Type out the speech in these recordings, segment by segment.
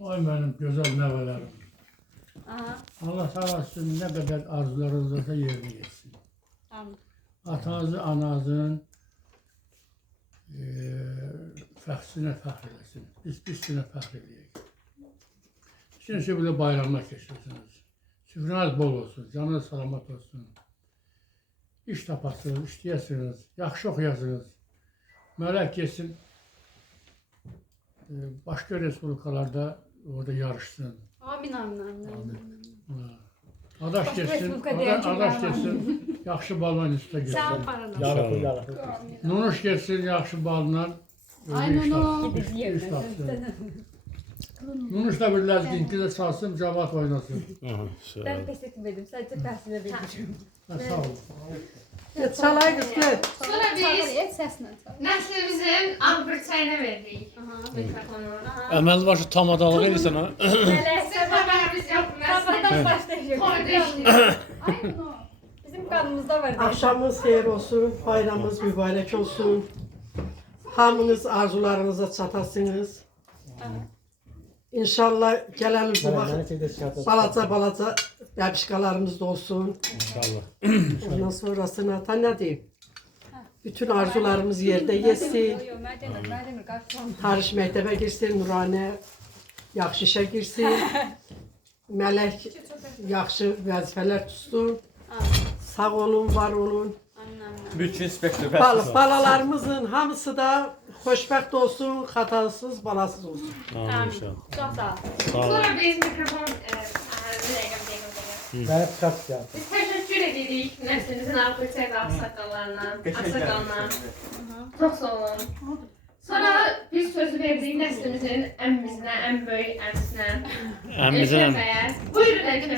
Oy benim güzel nevelerim. Aha. Allah sağ olsun, ne kadar arzularınız olsa yerine geçsin. Amin. Atanızı, ananızın fəxrinə fəxr eləsin. Biz üstünə fəxr eləyək. İkincisi belə bayramlar keçirsiniz. Süfrəniz bol olsun, canınız salamat olsun. İş tapasınız, işləyəsiniz, yaxşı oxuyasınız. Mələk geçsin, başqa respublikalarda orada yarışsın. Amin, amin, amin. Adaş geçsin, adaş geçsin, yaxşı balla üstə geçsin. Sağ ol, paranı. Yaraqlı. Nunuş geçsin, yaxşı balla. Ay, Nunu. Nunuş da bir ləzginti də çalsın, cavat oynasın. Ben pes etmedim. Sadece tersine bilmişim. Sağ olun. Çalay qısmət. Sonra biz Sesle çal. nəslimizin Ağbirçəyinə verdik. Aha, mikrofonu. Əməl başı tam adalıq edirsən ha. Sizin xəbərimiz yoxdur. Sabahtan başlayacak. Kardeşlik. Ay Nunu. Bizim kanımızda var. Axşamınız xeyir olsun, bayramınız mübarək olsun. Hamınız arzularınıza çatasınız. İnşallah gələn bu vaxt balaca bəbişqalarımız da olsun. İnşallah. Ondan sonrasına da nə deyim? Bütün arzularımız yerdə geçsin. Mərdemir, qarşılan. Tarix məktəbə girsin, Nuranə yaxşı işə girsin. Mələk yaxşı vəzifələr tutsun. Sağ olun, var olun. Bütün spektrum. Balalarımızın hamısı da xoşbəxt olsun, xatasız, balasız olsun. Amin inşallah. Çok sağ ol. Sağ ol. Sonra biz mikrofon Biz təşəkkür edirik nəslimizin Ağbirçək və ağsaqqallarına. Çox sağ olun. Sonra biz sözü verdik nəslimizin əmmisinə, ən böyük əmmisinə. Əmimizin əmi. Buyurun Əlkəmə.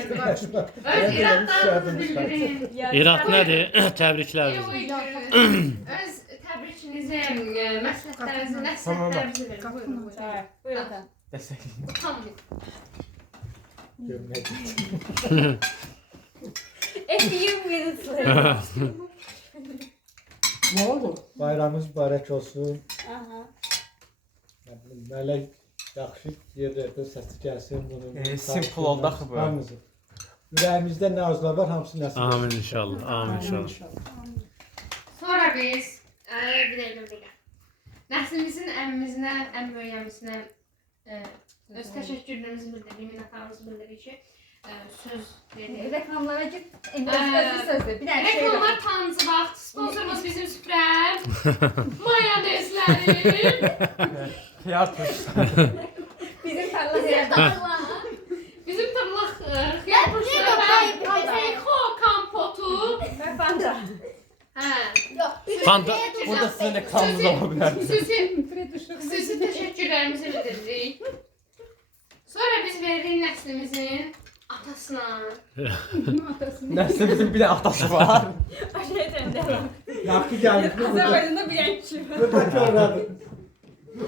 Öz iradlarınızı bildirin. İrad nədir? Təbriklər Yox, bizi. öz təbrikinizi, məsləhətlərinizi, nəsihətlərinizi verin. Buyurun, buyurun. Buyur ata. Utanmayın. Etiyim minutes. Nə oldu? Bayramınız mübarək olsun. Aha. Mələk yaxşı yerlərdə səsi gəlsin. Simple oldu axı bu. Hamımızın. Ürəyimizdə nə arzular var, hamısı nəsib olsun. Amin inşallah. Amin inşallah. Sonra biz, bir nəslimizin əmmisinə, ən böyük əmmisinə öz təşəkkürlərimizi bildiririk, minnətdarlığımızı bildiririk ki, söz verir. Reklamlara git. İngilizce sözü. Bir dakika şey Reklamlar tanıtılaq, sponsorumuz bizim süprəm, mayonezləri, Bizim tarla bizim tırlaq xiyar turşuları, Peyxo kompotu. ve panda. Fanta. Burada sizin de kanınız olabilir. Xüsusi təşəkkürlərimizi bildiririk. Sonra biz veririk nəslimizin atasına. Nəslimizin bir də atası var. Aşağıdan devam. Yaxşı gəldik. Azerbaycan'da bir genç. Burada görədir.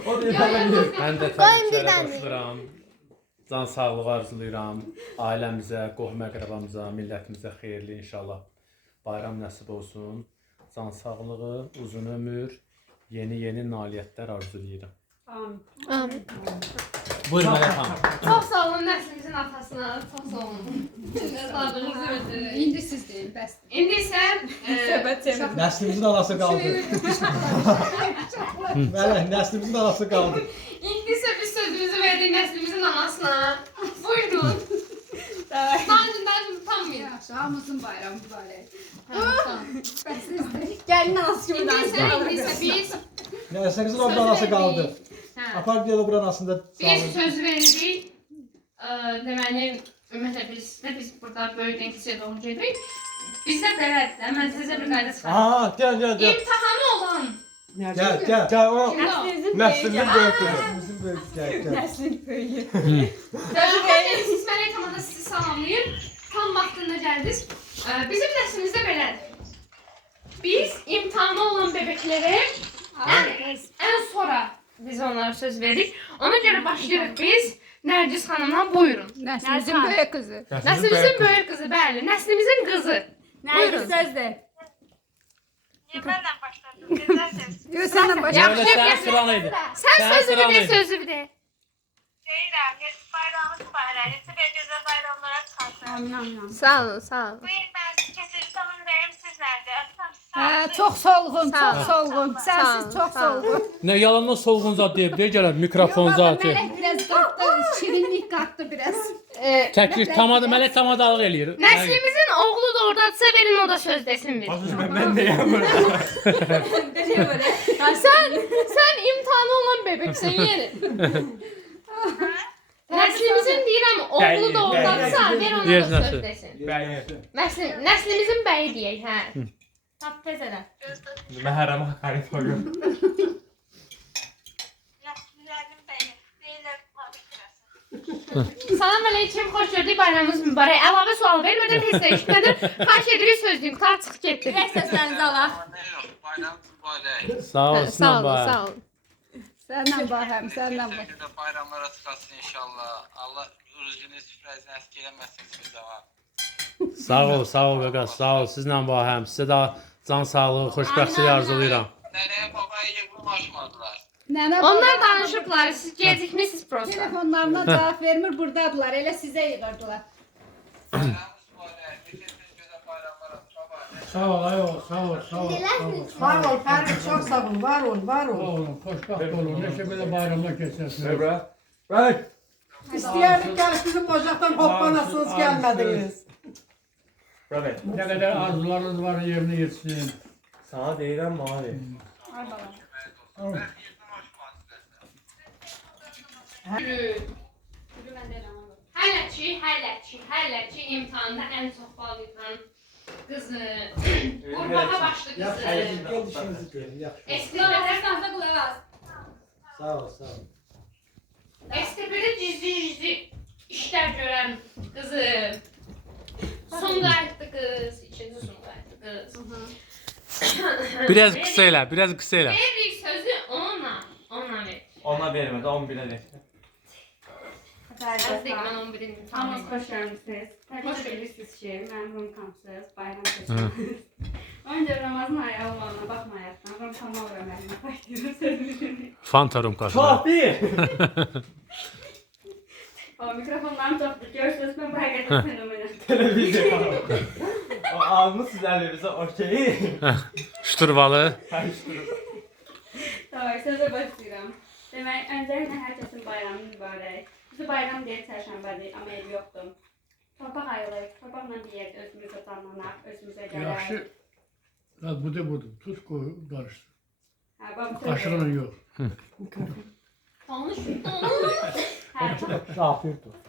O da yapabilir. Mən də təbriklərə qoşuluram. Can sağlığı arzulayıram. Ailəmizə, qohum-əqrəbamıza, millətimizə xeyirli inşallah. Bayram nəsib olsun. Can sağlığı, uzun ömür, yeni nailiyyətlər arzulayıram. Amin. Buyurun Mələk xanım. Çox sağ olun nəslimizin atasına, çox sağ olun. Minnətdarlığımızı bildiririk. İndi siz deyin, bəs. İndi isə Söhbət çevirin. Nəslimizin anası qaldı. Mələk, nəslimizin anası qaldı. İndi isə biz sözümüzü verdik nəslimizin anasına. Buyurun. Dancım utanmayın. Şahımızın bayramı mübarək. Gəlin anası kimi İndi danışın. isə biz Nəslimizin orada anası qaldı. Apar gəl o buranın aslında biz sağ söz veririk. Deməli, ümumiyyətlə biz burada böyükdən kiçiyə doğru gedirik. Bizdə belədir də, mən sizə bir qayda çıxarım. Aa, gəl. İmtahanı olan Gəl o. Nəslimizin böyük qızı. Nəslimizin böyük gəl. Nəslin böyüyü. siz mənə tamamda sizi salamlayır. Tam vaxtında gəldiniz. Bizim nəslimizdə belədir. Biz imtahanı olan bebeklərə ən sonra biz onlara söz veririk. Ona görə başlayırıq biz. Nərgiz xanımdan buyurun. Nəslin böyük qızı. Nəslimizin böyük qızı, bəli. Nəslimizin qızı. Nərgiz söz de. Niye benden başladın? Sizlersiniz. Yox, səndən başla. Yaxşı, sənin sıran idi. Sən Sənin sözünü sıran de, idi. sözü de. Deyirəm, Sağ olun, sağ olun. Buyur ben kesir salondayım sizlerle. Ha, çok solğun, Sağ çok ol. solğun. Sağ ol, Sensiz çok sağ ol. Hə, solğun. Ne yalandan solğun zat deyib deyə gələr mikrofon Yok, zatı. Melek biraz kalktı, şirinlik kalktı biraz. Təklif tamada mələk tamadalıq eləyir. Nəslimizin oğlu da oradadırsa verin o da söz desin bir. Ben de yapmıyorum. Sen imtihanı olan bebeksin yeri. Nəslimizin deyirəm oğlu da oradadırsa ver ona Yes, da nəsil. söz desin. Ben Nəslimizin bəyi deyək, hə. Tap təzədən. Mehrama hakaret oluyor. Nəslilərim bəyim. Deyirlər babikirəsin. Salam aleyküm, xoş gördük, bayramınız mübarək. Əlavə sual vermədən tezdə işlədir. Xahiş edirik sözlüyüm, qutar çıxıb getdi. Direkt seslerinizi alaq. Bayram mübarək. Sağ ol, Sağ olun, Sinan sağ olun. Senden bahəm, senden bah. Təşəkkür edirəm, bayramlara çıxasın inşallah. Allah rızqını süfrəsini əsk eləməsin sizə var. Sağ ol Vəqas, sağ ol. Sizlə bahəm. Sizə də can sağlığı, xoşbəxtlik arzulayıram. Nənəyə babaya yığılıb açmadılar. Nənə Onlar baba danışıblar, siz gecikmişsiniz prosta. telefonlarına cevap vermir, buradadılar. Elə sizə yığırdılar. Bayramınız mübarək. Bütün gözəl bayramlara. Baba. Sağ ol, ay ol, sağ ol, sağ ol. Var ol Fərid, çox sağ ol, var ol, var Sağ ol. olun, xoşbəxt olun. Neçə belə bayramlar keçərsiniz. Bırak. İstəyərdik gəlib bizim ocaqdan hoppanasınız, gəlmədiniz. Robert. Nə qədər arzularınız var yerinə yetsin. Sana deyirəm mavi. Həlləcki imtahanda ən çox bal yutan qızı, qurbağa başlı qızı. Gel işinizi görün. Yaxşı. Eskilerde Sağ ol, sağ ol. gizli işler gören kızı. Sumqayıtlı qız, ikinci Sumqayıtlı qız. Biraz qısa elə, biraz qısa elə. Veririk sözü ona ver. Ona vermədi, 11-ə verdi. Azdık mən 11-in Hamınız imtahanı. xoş gəlmisiniz. Təbii Xoş ki, bilirsiniz ki, mən rumkamsız, bayram keçirəm. Öncə Ramazan ayı olmağına baxmayaraq, rumkam öyrənməyimə başlayıram. Fantarum qaşığı. Kahve! O mikrofonlarım çoxdur, görürsünüz, mən bu həqiqətən fenomenəm. Televizyon kanalı. O almışsınız elinizə okey. Şturvalı. Tamam, sözə başlayıram. Demək, öncəliklə hər kəsin bayramı mübarək. Bizi bayram deyir çərşənbədir, amma ev yoxdur. Torpaq ayılır, torpaqla bir yerdə özümüzə canlanaq, özümüzə gələk. Yaxşı. Budur. Tut koy, qarışdır. Hə, bax, Qaşıqla yox. Tanış. Hə, çox. Afiyet olsun.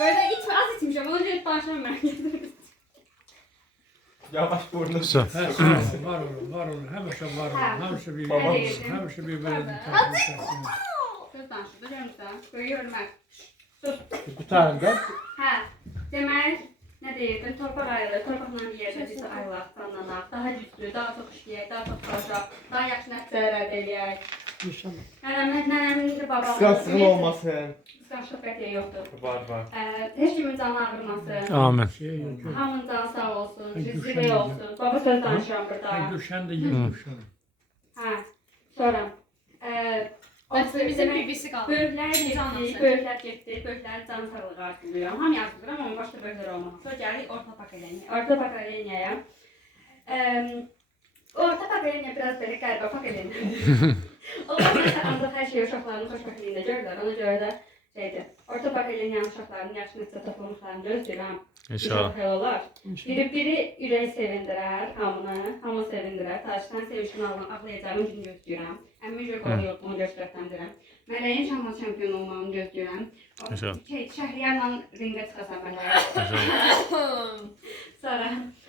Böyle içmə, az içmişəm, ona görə danışamam mən. Yavaş burnunu. Su. Hə, sağ ol, var olun. Həmişə var olun. Həmişə bir Baba. həmişə bir belə təşəkkür. Söz danışdı, görmüsən? Görüyorum mən. Tutarım da. Hə, deməli, nə deyirdim, torpaq ayılır, torpaqla bir yerdə biz ayılaq, canlanaq, daha güclü, daha çox işləyək, daha çox çalışaq, daha yaxşı nəticələr əldə eləyək. İnşallah. Nənəmin babamın... Qısqansığın olmasın. Qısqançlıq qətiyə yoxdur. Var. Heç kimin canı ağrımasın. Amin. Şey yox. Hamının canı sağ olsun, Ay, rizqi düşən olsun. Baba söz danışıram burada. Ay düşən də yığmışam. Hə, sonra... Nəslimizin bibisi qaldı. Böyüklər getdi, böyüklərin can sağlığı arzulayıram. Hamı arzulayıram, amma başda böyüklər olmalı. Sonra gəlir orta pakeleniyaya. Orta pakeleniyaya. Orta pakeleniya biraz belə qəribə pakeleniya. Onlar ancaq hər şey uşaqlarının xoşbəxtliyində görürlər. Ona görə də şeydir. Orta pakeleniyanın uşaqlarının yaxşı nəticə toplamışlarını gözləyirəm. İnşallah. Xeyir olar. Biri ürək sevindirər, hamı sevindirər. Tarixdən sevişini ağlayacağımı gün gözləyirəm. Əmin görə yolunu göstərətəndirəm. Mələyin şahmat şampiyon olmağını gözləyirəm. İnşallah. Şəhriyarla ringə çıxasam mələyə. İnşallah. Sonra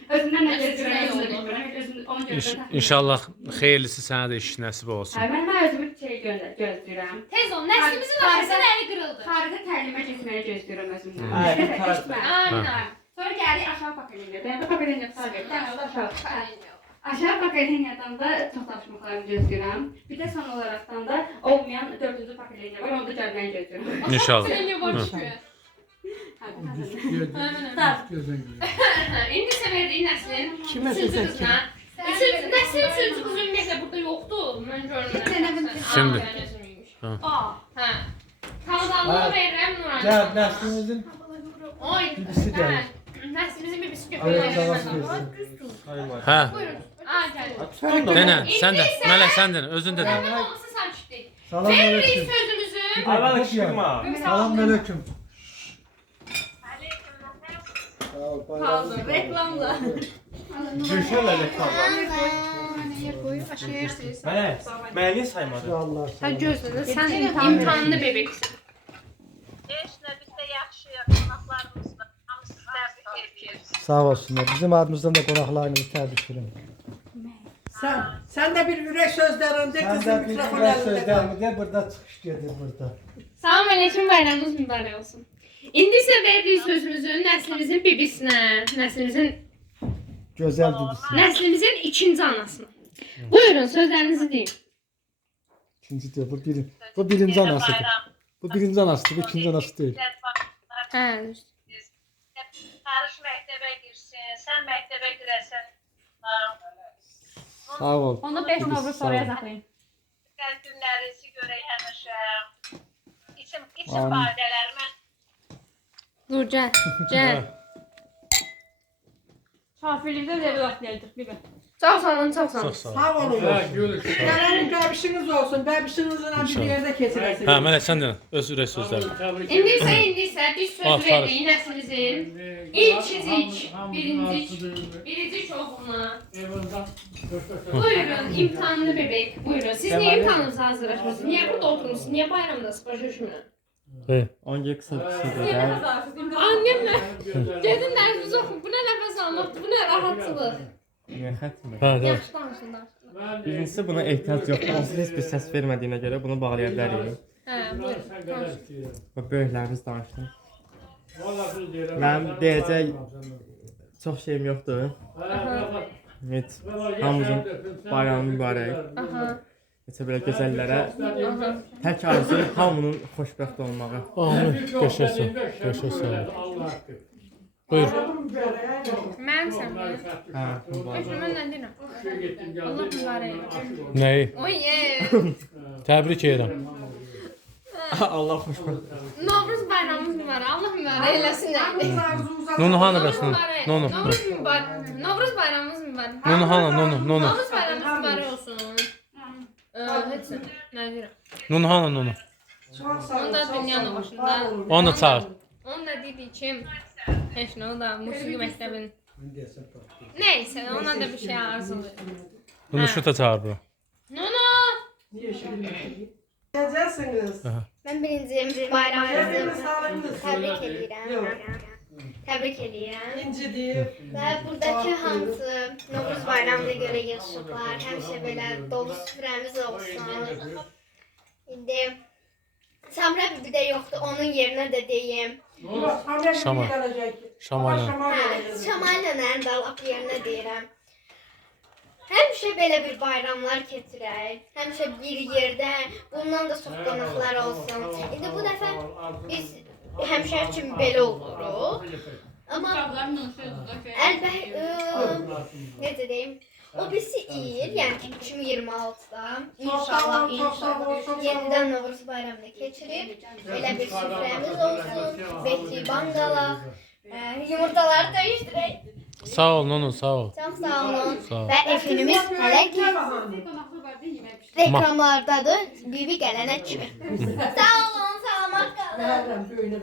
özümdən nə gözləyirəm, özümdə bilmirəm. Onu gözləyirəm. İnşallah xeyirlisi sənə də iş nəsib olsun. Mən özümü gözləyirəm. Tez ol, nəslimizin arasında əli qırıldı. Xarici təlimə getməyə gözləyirəm özümdən. Aynen. Sonra gəlir aşağı pakeleniya. Bəndə pakeleniya sabit. Aşağı. Aşağı pakeleniyadan da çox danışmaqlarını gözləyirəm. Bir də son olaraqdan da olmayan 4-cü pakeleniya var, onu da gəlməyi gözləyirəm. İnşallah. Senin var düşüyor. Gözdən gülür. İndi ise verdiğin Nəslin. Kimə Üçüncü söz kızına. Nəslin üçüncü kızı ümumiyyətlə burada yoxdur. Mən görmürəm. Şimdi. Hə. Kanalını verirəm Nuran. Cənab Nəslimizin Oy. Birisi gəlir. Nəslimizin bibisi Allah köpəyi. cavab versin. Hə. Buyurun. Aa, gəl. Denə, sən də. Mələk sən də, özün də. Mənim olmasa sakitlik. Salam Veririk aleyküm. sözümüzü. Ayvalık şıkma. Salam aleyküm. Sağ ol. Kaldı. Reklamla. Gülşen öyle kaldı. Yer koyu aşıyırsınız. Mənə niyə saymadın? Allah Ha sağ ol. gözlə, sən imtahanlı bebeksən. Heç nə biz də yaxşıyıq, qonaqlarımız var. Hamısı təbrik edir. Sağ olsunlar. Bizim adımızdan da qonaqlarınızı təbrik edirəm. Sen de bir ürək sözlərində Sən kızın də bir mikrofon güzel əlində. sözlərimi de burada çıxış gedir burada. Salam aleyküm, bayramınız mübarək olsun. İndi isə veririk sözümüzü nəslimizin bibisinə, Gözəl dedisi. nəslimizin ikinci anasına. Buyurun, sözlərinizi deyin. İkinci deyil. Bu birinci anasıdır. Bu birinci anasıdır. Bu ikinci anası değil. Hə, Tarix məktəbə girsin, sən məktəbə girəsən. Sağ ol. Onu 5 Novruz sonraya saxlayın. Gəl günlərinizi görək həmişə. İsim Amin. ifadələrimi dur, gəl, gəl. Şafirlikdə də bir vaxt gəldik bir gün. Çox sağ olun, çox sağ olun. Sağ olun. Ha, görüşürüz. Gələn bəbişiniz olsun. Bəbişinizlə bir yerdə keçirəsiniz. Hə, Mələk sən də. Öz ürək sözləri. İndi isə biz söz Aferin. verdik nəslimizin birinci oğluna. Buyurun, imtahanlı bebek, buyurun. Siz niyə imtahanınıza hazırlaşmıyorsunuz? Niyə burada oturmuşsunuz? Niyə bayramdasınız? Başa düşmürəm. Onca kısa bir şey de. Annemlə gedin dərsinizi oxuyun. Bu nə nəfəs almaqdır, bu nə rahatçılıq. Niye xətmi? Hə, də. Yaxşı danışın, danışın. Birincisi buna ehtiyac yoxdur. Onsuz heç bir səs vermədiyinə görə bunu bağlaya bilərik. Hə, buyurun, danışın. Və böyüklərimiz danışdı. Mənim deyəcək çox şeyim yoxdur. Heç hamımızın bayramı mübarək. Aha, Neçə belə gözəllərə aha. tək arzu hamının xoşbəxt olmağı. Amin. Qəşəngsən. Qəşəngsən. Buyur. Mənsən mi? Hə, Eşə, mən nə deyirəm? Allah mübarək eləsin. Nəyi? Oy, Təbrik edirəm. Allah xoşbəxt. Novruz bayramımız mübarək. Allah mübarək eləsin. Nunu hanı bəs? Nunu. Novruz mübarək. Novruz bayramımız mübarək. Nunu hanı? Nunu. Novruz bayramımız mübarək olsun. Heç nə deyirəm. Nunu hanı? Nunu. Onu da dünyanın başında. Onu da çağır. Onu da dedi ki, heç nə, o da musiqi məktəbinin. Neyse, ona da bir şey arzulayır. Nunu şurada çağır bura. Nunu! Gələcəksiniz. Ben birinci bayramınızı Hepiniz sağlığınız. təbrik edirəm. Təbrik edirəm. İncidir. Və buradakı hamısı Novruz bayramına görə yığışıblar. Həmişə belə dolu süfrəmiz olsun. İndi Samra bibi də yoxdur, onun yerinə də deyim. Şamal. Şamal. Şamallə də lap yerinə deyirəm. Həmişə belə bir bayramlar keçirək. Həmişə bir yerdə, bundan da çox qonaqlar olsun. İndi bu dəfə biz həmişə üçün belə oluruq. Amma necə deyim, o birisi il, yəni ki 2026-da inşallah yenidən Novruz bayramını keçirib. Belə bir süfrəmiz olsun, betli banqalaq, yumurtaları döyüşdürək. Sağ ol Nunu, sağ ol. Çox sağ olun. Sağ ol. Və efirimiz hələ ki reklamlardadır, bibi gələnə kimi. Sağ olun, salamat qalın.